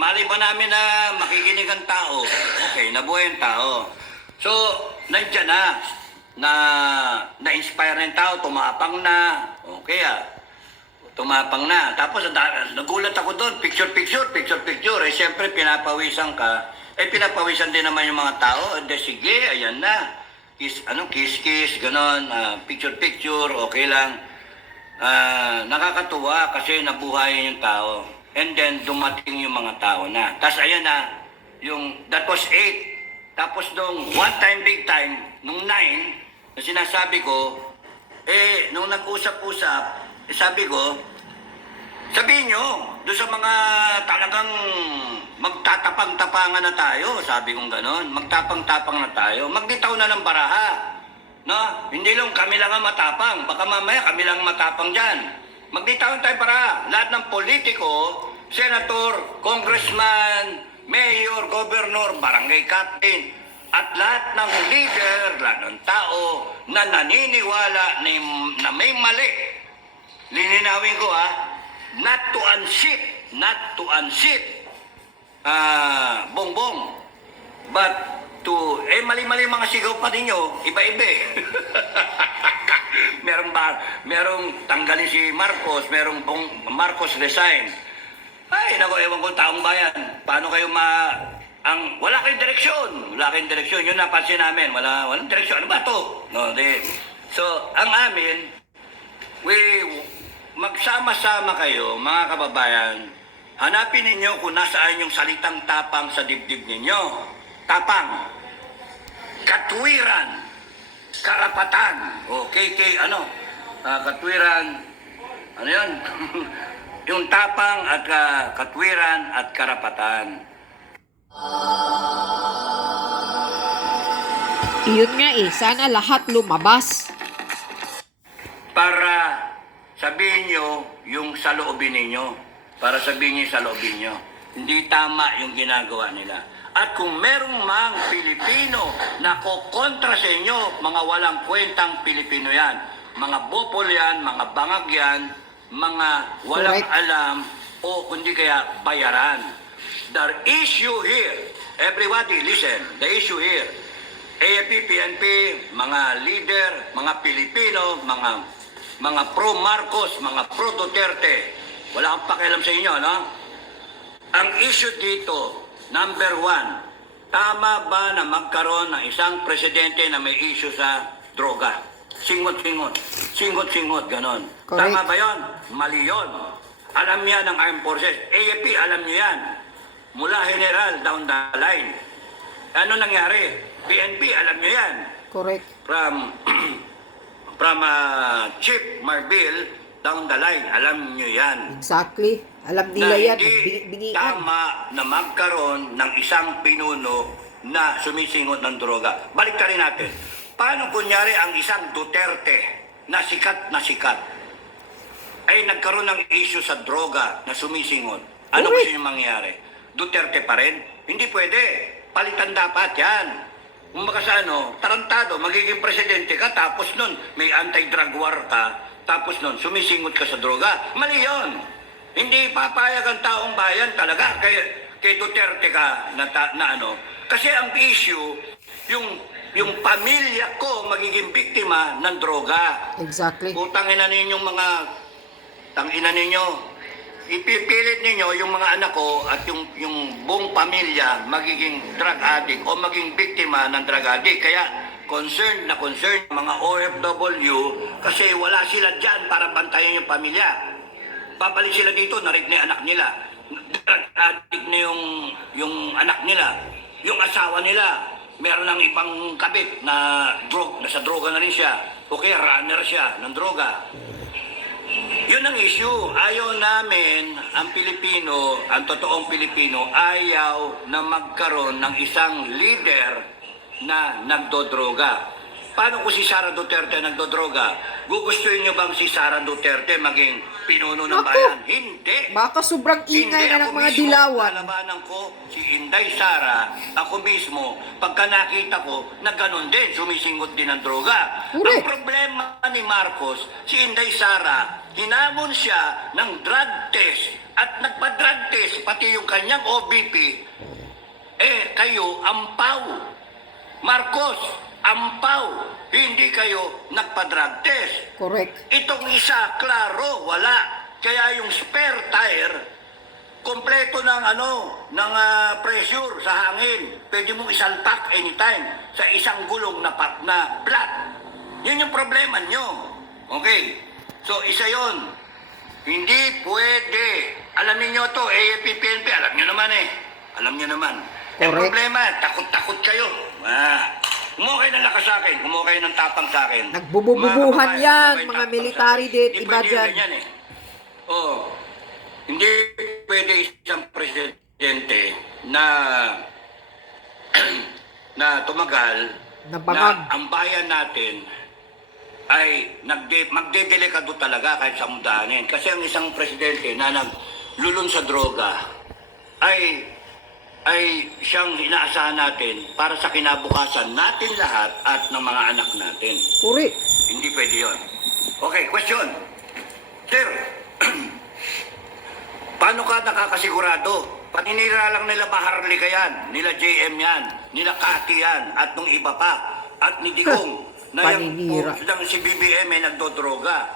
malay ba namin na makikinig ang tao? Okay, nabuhay ang tao. So, nandiyan na-inspire na yung tao, tumapang na. Okay tumapang na. Tapos nagulat ako doon, picture. Eh, siyempre, pinapawisan ka. Eh, pinapawisan din naman yung mga tao. Eh, sige, ayan na. Kiss, ganon. Picture, okay lang. Nakakatuwa kasi nabuhay yung tao. And then, dumating yung mga tao na. Tapos, ayan na, that was 8. Tapos, nung one time, big time, nung 9, na sinasabi ko, nung nag-usap-usap, sabi ko, sabihin nyo, doon sa mga talagang magtatapang-tapangan na tayo, sabi kong gano'n, magtapang-tapang na tayo, magbitaw na ng baraha. No? Hindi lang kami lang ang matapang, baka mamaya kami lang matapang dyan. Magbitaw tayo baraha. Lahat ng politiko, senator, congressman, mayor, governor, barangay captain, at lahat ng leader, lahat ng tao na naniniwala na may mali. Lininawin ko not to unseat Bongbong, but to, mali-mali mga sigaw pa ninyo, iba-iba merong tanggalin si Marcos, merong Marcos resign. Ay, naku, ewan ko taong bayan, paano kayo wala kayong direksyon, yun napansin namin, walang direksyon, ano ba to? No, so, ang amin, magsama-sama kayo, mga kababayan, hanapin ninyo kung nasaan yung salitang tapang sa dibdib ninyo. Tapang, katwiran, karapatan, katwiran, ano yun? Yung tapang at katwiran at karapatan. Iyon nga sana lahat lumabas. Para sabihin nyo yung saloobin ninyo. Para sabihin nyo yung saloobin nyo. Hindi tama yung ginagawa nila. At kung merong mga Pilipino na kukontra sa inyo, mga walang kwentang Pilipino yan. Mga bopol yan, mga bangag yan, mga walang alam o kundi kaya bayaran. The issue here, everybody listen, the issue here, AFP, PNP, mga leader, mga Pilipino, mga pro-Marcos, mga pro-Duterte, wala kang pakialam sa inyo, no? Ang issue dito, number 1, tama ba na magkaroon ng isang presidente na may issue sa droga? Singot-singot, ganon. Correct. Tama ba yon? Mali yun. Alam yan ng Armed Forces. AFP, alam nyo yan. Mula general down the line. Ano nangyari? PNP, alam nyo yan. Correct. From Chief Marbil down the line, alam nyo yan. Exactly. Alam nila Na yan. hindi Bingian. tama na magkaroon ng isang pinuno na sumisingot ng droga. Baliktarin natin. Paano kunyari ang isang Duterte na sikat ay nagkaroon ng issue sa droga na sumisingot? Ano gusto nyo mangyari? Duterte pa rin? Hindi pwede. Palitan dapat yan. Kung baka tarantado, magiging presidente ka, tapos nun may anti-drug war ka, tapos nun sumisingot ka sa droga. Mali yun. Hindi papayag ang taong bayan talaga kay Duterte ka Kasi ang issue, yung pamilya ko magiging biktima ng droga. Exactly. Tangina ninyo, ipipilit ninyo yung mga anak ko at yung buong pamilya magiging drug addict o maging biktima ng drug addict. Kaya concerned mga OFW kasi wala sila dyan para bantayan yung pamilya. Babalik sila dito, narig na yung anak nila. Drug addict na yung anak nila. Yung asawa nila, meron ng ibang kabit na nasa droga na rin siya. O kaya runner siya ng droga. Yun ang issue. Ayaw namin, ang totoong Pilipino, ayaw na magkaroon ng isang leader na nagdodroga. Paano kung si Sara Duterte nagdodroga? gugustuhin nyo bang si Sara Duterte maging pinuno ng Naku! bayan? Hindi. Baka sobrang ingay na ng Ako mga mismo, dilawan. lalabanan ko si Inday Sara, ako mismo, pagka nakita ko na ganun din, sumisingot din ng droga. Correct. Ang problema ni Marcos, si Inday Sara, hinamon siya ng drug test at nagpa-drug test, pati yung kanyang OBP, kayo, ampaw. Marcos, ampaw. Hindi kayo nagpa-drug test. Correct. Itong isa, klaro, wala. Kaya yung spare tire, kompleto ng pressure sa hangin. Pwede mong isalpak anytime sa isang gulong na flat. Yun yung problema nyo. Okay. So, isa yon. Hindi pwede. Alamin nyo to, AFP-PNP, alam nyo naman eh. Alam nyo naman. Ang Correct. problema, takot-takot kayo. Kumukay ng lakas sa akin, kumukay ng tapang sa akin. Nagbububuhan yan, mga tapang sa military akin. din, Hindi iba pwede dyan. ganyan eh. Hindi pwede isang presidente na na tumagal Na bangag. na ang bayan natin ay magdedelikado talaga kahit sa mudahanin. Kasi ang isang presidente na naglulun sa droga ay siyang inaasahan natin para sa kinabukasan natin lahat at ng mga anak natin. Correct. Hindi pwede yun. Okay, question. Sir, paano ka nakakasigurado? Paninira lang nila Maharlika yan, nila JM yan, nila Cathy yan, at nung iba pa, at ni Digong, na Paninira. yung si BBM ay nagdodroga.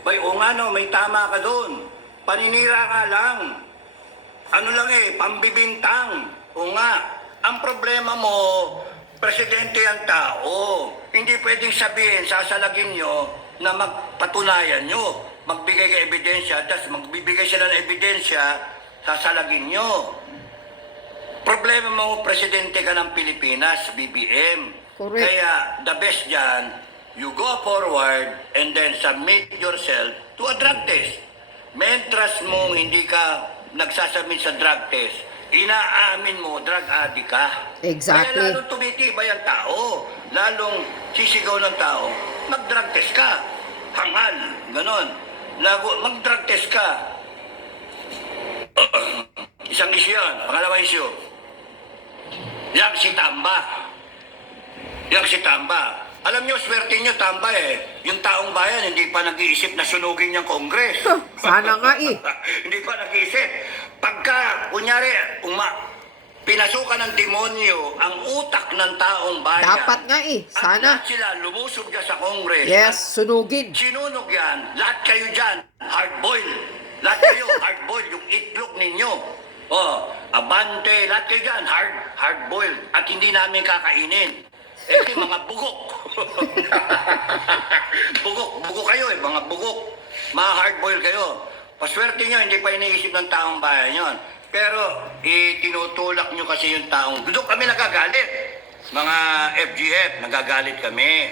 Bay, o nga no, may tama ka doon. Paninira nga lang. Ano lang pambibintang. O nga, ang problema mo, presidente ang tao. Hindi pwedeng sabihin, sasalagin nyo na magpatunayan nyo. Magbigay ka ebidensya, tapos magbibigay sila ng ebidensya, sasalagin nyo. Problema mo, presidente ka ng Pilipinas, BBM. Correct. Kaya, the best dyan, you go forward and then submit yourself to a drug test. Mentras mo hindi ka nagsasubmit sa drug test, inaamin mo, drug addict ka. Exactly. Kaya lalong tumitibay ang tao, lalong sisigaw ng tao, mag-drug test ka. Hangal, ganon. Mag-drug test ka. Isang issue yan. Pangalawang issue. Yang si Tamba. Yang si Tamba. Alam nyo, swerte nyo, Tamba yung taong bayan hindi pa nag-iisip na sunugin niyang kongres. Sana nga Hindi pa nag-iisip. Pagka, kunyari, pinasukan ng demonyo ang utak ng taong bayan. Dapat nga sana. At lahat sila lumusog dyan sa kongres. Yes, sunugin. Sinunog yan. Lahat kayo dyan, hard-boil. Lahat kayo, hard-boil. Yung itlog ninyo. Abante, lahat kayo dyan, hard-boil. At hindi namin kakainin. Mga bugok. Bugok kayo mga bugok. Mga hard-boil kayo. Paswerte nyo, hindi pa iniisip ng taong bayan yon. Pero, tinutulak nyo kasi yung taong... Doon kami nagagalit. Mga FGF, nagagalit kami.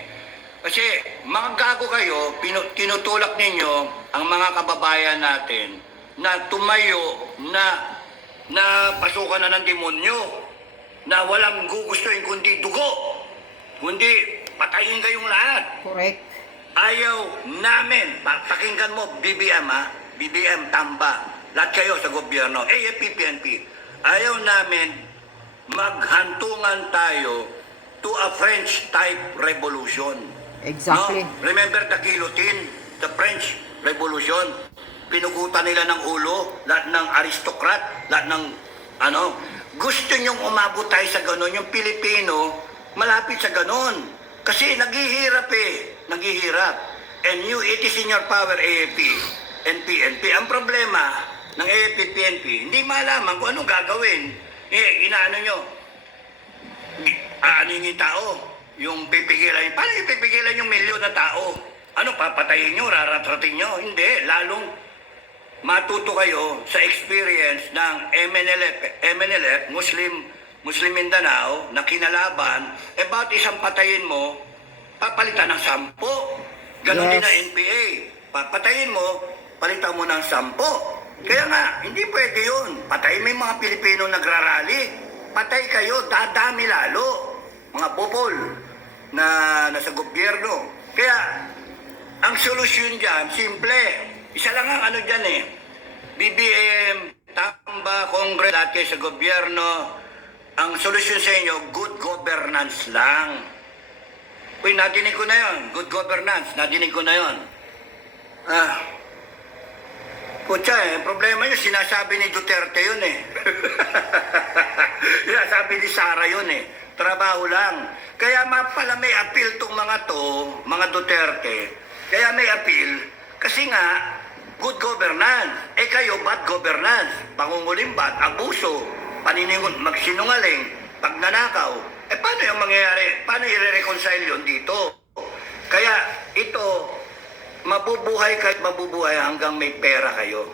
Kasi, mga gago kayo, tinutulak ninyo ang mga kababayan natin na tumayo na pasukan na ng demonyo, na walang gugustuhin kundi dugo, kundi patayin kayong lahat. Correct. Ayaw namin, pakinggan mo, BBM, Tamba, lahat kayo sa gobyerno, AFP, PNP, ayaw namin maghantungan tayo to a French-type revolution. Exactly. No? Remember the guillotine, the French Revolution? Pinugutan nila ng ulo, lahat ng aristocrat, lahat ng gusto nyong umabot tayo sa ganon. Yung Pilipino, malapit sa ganon. Kasi naghihirap naghihirap. And it is in your power, AFP and PNP. Ang problema ng AFP, PNP, hindi malaman kung anong gagawin. Inaano nyo, yung tao, yung pipigilan, paano yung pipigilan yung milyon na tao? Ano, papatayin nyo, raratratin nyo? Hindi, lalong matuto kayo sa experience ng MNLF, Muslim Mindanao, na kinalaban, about isang patayin mo, papalitan ng 10. Ganon din Yes. na NPA. Papatayin mo, palitan mo ng 10. Kaya nga, hindi pwede yun. Patayin mo yung mga Pilipino nagrarally. Patay kayo, dadami lalo. Mga bobol na nasa gobyerno. Kaya, Ang solusyon dyan, simple. Isa lang ang ano dyan eh. BBM, tamba, Congress, lahat kayo sa gobyerno. Ang solusyon sa inyo, good governance lang. Uy, nadinig ko na yon. Good governance, nadinig ko na yon. Putya eh, problema yun, sinasabi ni Duterte yun eh. Sinasabi ni Sara yun eh. Trabaho lang. Kaya pala may appeal tong mga to, mga Duterte. Kaya may appeal, kasi nga, good governance. Eh kayo, bad governance. Pangungulimbat, abuso, paniningon, magsinungaling, pagnanakaw. Eh paano yung mangyayari? Paano i-reconcile yun dito? Kaya ito, mabubuhay kahit mabubuhay hanggang may pera kayo.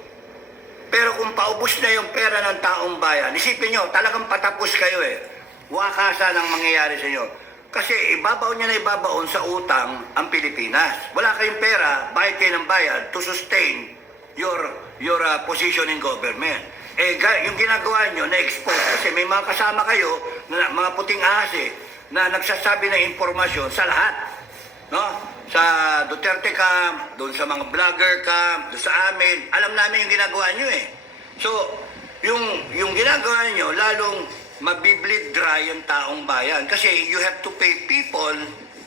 Pero kung paubos na yung pera ng taong bayan, isipin nyo, talagang patapos kayo eh. Wakasan ang mangyayari sa inyo. Kasi ibabaon niya na ibabaon sa utang ang Pilipinas. Wala kayong pera, bayad kayo ng bayad to sustain your position in government. Eh, yung ginagawa nyo, na-expose. Kasi may mga kasama kayo, mga puting ahas na nagsasabi ng informasyon sa lahat. No? Sa Duterte camp, doon sa mga vlogger camp, doon sa amin. Alam namin yung ginagawa nyo eh. So, yung ginagawa nyo, lalong mabibleed dry yung taong bayan. Kasi you have to pay people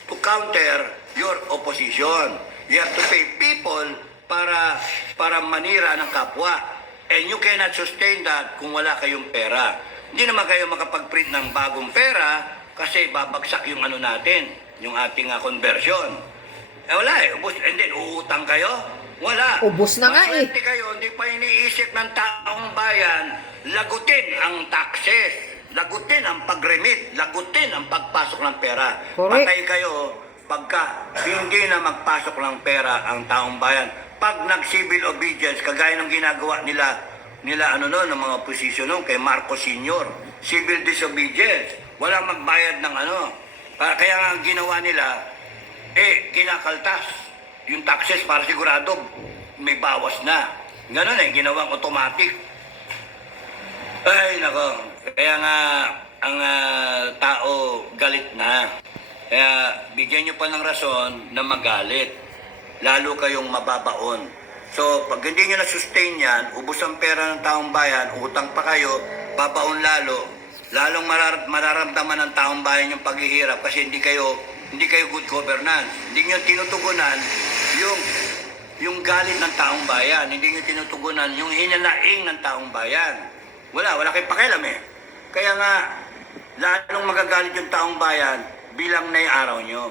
to counter your opposition. You have to pay people para manira ng kapwa. And you cannot sustain that kung wala kayong pera. Hindi naman kayo makapag-print ng bagong pera kasi babagsak yung ano natin, yung ating conversion. Eh wala eh. Ubus, and then uutang kayo? Wala. Ubus na nga eh. Maswerte kayo, hindi pa iniisip ng taong bayan, lagutin ang taxes, lagutin ang pag-remit, lagutin ang pagpasok ng pera. Correct. Patay kayo pagka hindi na magpasok ng pera ang taong bayan. Pag nag-civil obedience, kagaya ng ginagawa nila ng mga posisyon kay Marcos Sr., civil disobedience, walang magbayad ng ano. Kaya nga ang ginawa nila, kinakaltas yung taxes para sigurado may bawas na. Ganon eh, ginawang automatic. Ay, nako. Kaya nga, ang tao galit na. Kaya bigyan nyo pa ng rason na magalit. Lalo kayong mababaon. So, pag hindi nyo na-sustain yan, ubos ang pera ng taong bayan, utang pa kayo, babaon lalo. Lalong mararamdaman ng taong bayan yung paghihirap kasi hindi kayo good governance. Hindi nyo tinutugunan yung galit ng taong bayan. Hindi nyo tinutugunan yung hinanaing ng taong bayan. Wala kayong pakialam eh. Kaya nga, lalong magagalit yung taong bayan, bilang na yung araw nyo.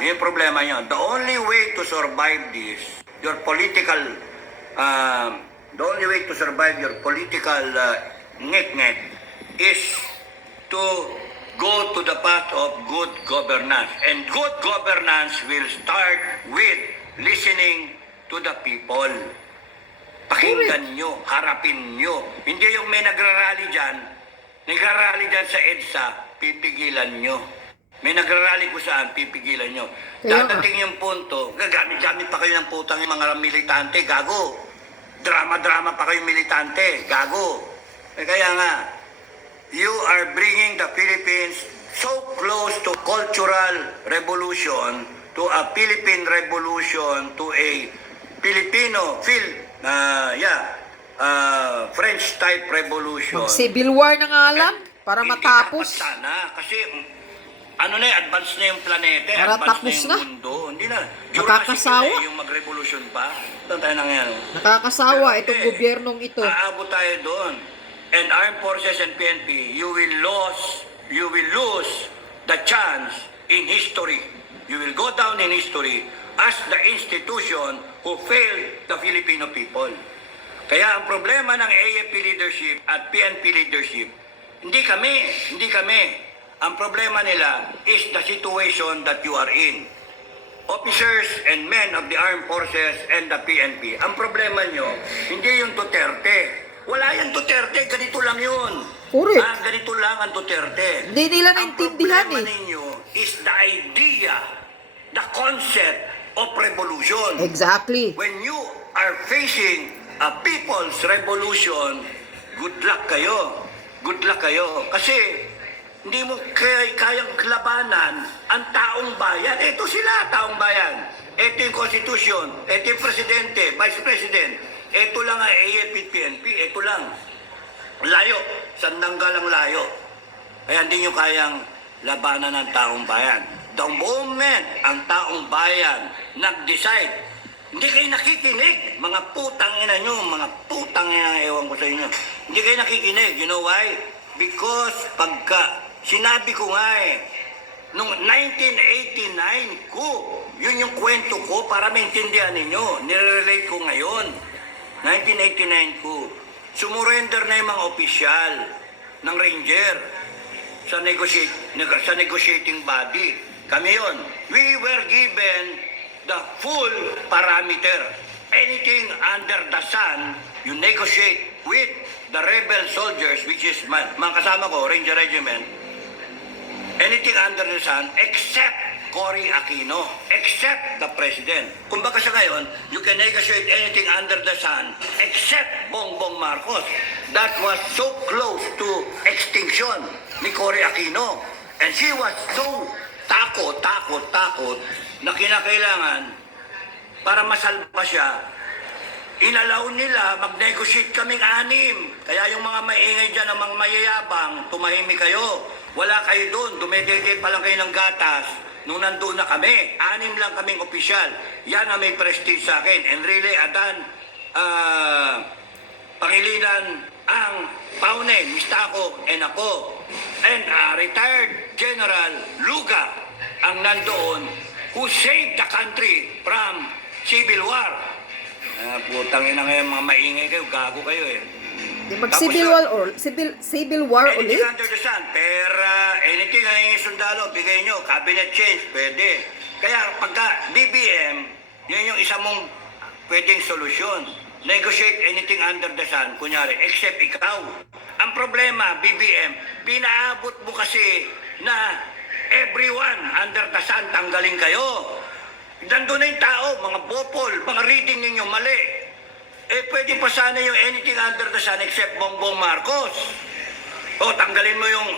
Yun yung problema nyo. The only way to survive this, your political ngek-ngek is to go to the path of good governance. And good governance will start with listening to the people. Pakinggan nyo, harapin nyo. Hindi yung may nagrarally dyan sa EDSA, pipigilan nyo. May nagrarally ko saan, pipigilan nyo. Dadating yung punto, gagamit-gamit pa kayo ng putang yung mga militante, gago. Drama-drama pa kayo militante, gago. Kaya nga, you are bringing the Philippines so close to cultural revolution, to a Philippine revolution, to a Filipino, French-type revolution. Civil War na nga lang, para Hindi matapos. dapat sana, kasi advance na yung planeta, Para advance tapos na yung na. mundo. Hindi na. Nakakasawa. Jurassic na yung mag-revolution pa. Saan tayo nangyari? Nakakasawa Pero itong hindi. gobyernong ito. Aabot tayo doon. And Armed Forces and PNP, you will lose the chance in history. You will go down in history as the institution who failed the Filipino people. Kaya ang problema ng AFP leadership at PNP leadership, hindi kami. Ang problema nila is the situation that you are in. Officers and men of the armed forces and the PNP, ang problema nyo, hindi yung Duterte. Wala yung Duterte, ganito lang yun. Correct. Ganito lang ang Duterte. Hindi nila Ang naintindihan problema eh. ninyo is the idea, the concept of revolution. Exactly. When you are facing a people's revolution, good luck kayo. Good luck kayo. Kasi hindi mo kayang labanan ang taong bayan. Ito sila, taong bayan. ito yung Constitution, ito yung Presidente, Vice President, ito lang ang AFP, PNP, ito lang. Layo, sandanggalang layo. Kaya hindi nyo kayang labanan ng taong bayan. The moment ang taong bayan nag-decide, hindi kayo nakikinig, mga putang ina nyo, mga putang ina, ewan ko sa inyo. Hindi kayo nakikinig, you know why? Because pagka, sinabi ko nga nung 1989 ko, yun yung kwento ko para maintindihan ninyo. Nire-relate ko ngayon. 1989 ko. Sumurrender na yung mga opisyal ng Ranger sa negotiating body. Kami yon. We were given the full parameter. Anything under the sun, you negotiate with the rebel soldiers, which is mga kasama ko, Ranger Regiment, anything under the sun except Cory Aquino, except the President. Kumbaga sa ngayon, you can negotiate anything under the sun except Bongbong Marcos. That was so close to extinction ni Cory Aquino. And she was so takot na kinakailangan para masalba siya. Inalaw nila, mag-negotiate kaming 6. Kaya yung mga maingay dyan, ang mga mayayabang, tumahimik kayo. Wala kayo doon, dumedede pa lang kayo ng gatas. Nung nandoon na kami, 6 lang kaming opisyal. Yan ang may prestige sa akin. And really, Adan, Pangilinan, ang Paunen, Mistako, and ako. And retired General Luga, ang nandoon, who saved the country from civil war. Putang ina ngayon, mga maingay kayo, gago kayo eh. Di mag-civil war or civil war Anything ulit? under the sun, pera, anything ang hingin sundalo, bigay nyo, cabinet change, pwede. Kaya pagka BBM, yun yung isa mong pwedeng solusyon. Negotiate anything under the sun, kunyari, except ikaw. Ang problema, BBM, pinaabot mo kasi na everyone under the sun, tanggalin kayo. Nandun na yung tao, mga bopol, mga reading ninyo mali. Pwede pa sana yung anything under the sun except Bongbong Marcos. Tanggalin mo yung,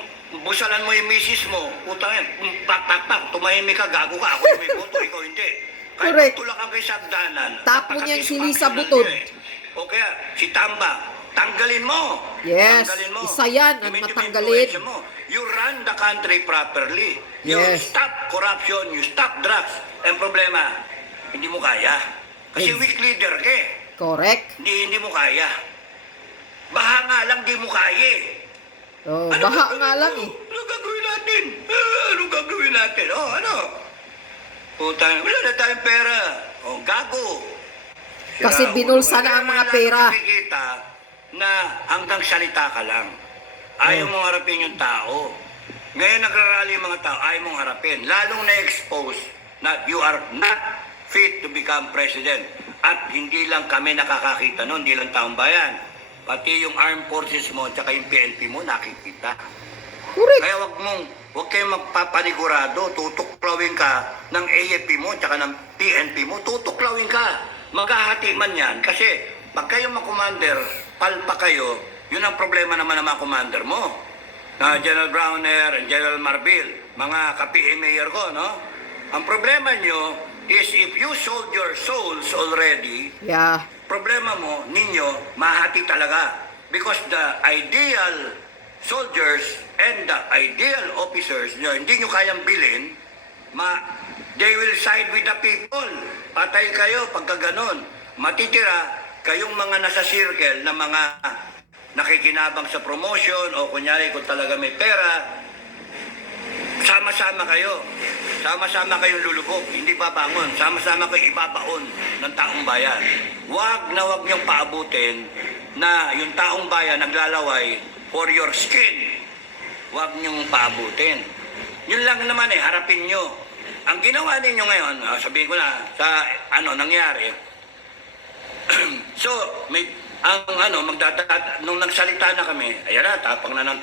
busalan mo yung misis mo. Putangin, pak, tumahimik ka, gago ka. Ako yung may boto, ikaw hindi. Kahit Correct. tulakan kay Sabdanan. Tapo niyan si Lisa napakadisipag Butod. nyo O kaya, si Tamba, tanggalin mo. Yes, Tanggalin mo. isa yan ang Medyo may matanggalin. influensya mo. You run the country properly. You Yes. stop corruption, you stop drugs. Ang problema, hindi mo kaya. Kasi Yes. weak leader ka eh. Correct. Hindi mo kaya. Baha nga lang, di mo kaya. Baha nga lang eh. Ano gagawin natin? Ano gagawin natin? Ano? Putang, wala na tayong pera. Gago. Kasi binulsa na ang mga pera. Nakikita na hanggang salita ka lang. Ayaw mong harapin yung tao. Ngayon nagrarally yung mga tao, ayaw mong harapin. Lalong na-expose na you are not fit to become president. At hindi lang kami nakakakita nun, hindi lang taong bayan. Pati yung armed forces mo, tsaka yung PNP mo, nakikita. Correct. Kaya wag kayong magpapanigurado, tutuklawin ka ng AFP mo, tsaka ng PNP mo, tutuklawin ka. Maghahati man yan, kasi pag kayo mga-commander, palpa kayo, yun ang problema naman ng mga commander mo. Na General Browner and General Marbil, mga ka-PA mayor ko, no? Ang problema nyo is if you sold your souls already, Yeah. problema mo, ninyo, mahati talaga. Because the ideal soldiers and the ideal officers, hindi nyo kayang bilhin, they will side with the people. Patay kayo pagka ganon. Matitira kayong mga nasa circle na mga nakikinabang sa promotion o kunyari kung talaga may pera, sama-sama kayo. Sama-sama kayong lulubog, hindi babangon. Sama-sama kayo ibabaon ng taong bayan. Huwag niyong paabutin na yung taong bayan naglalaway for your skin. Huwag niyong paabutin. Yun lang naman harapin nyo. Ang ginawa ninyo ngayon, sabihin ko na sa nangyari. So, nung nagsalita na kami, ayan na, tapang na ng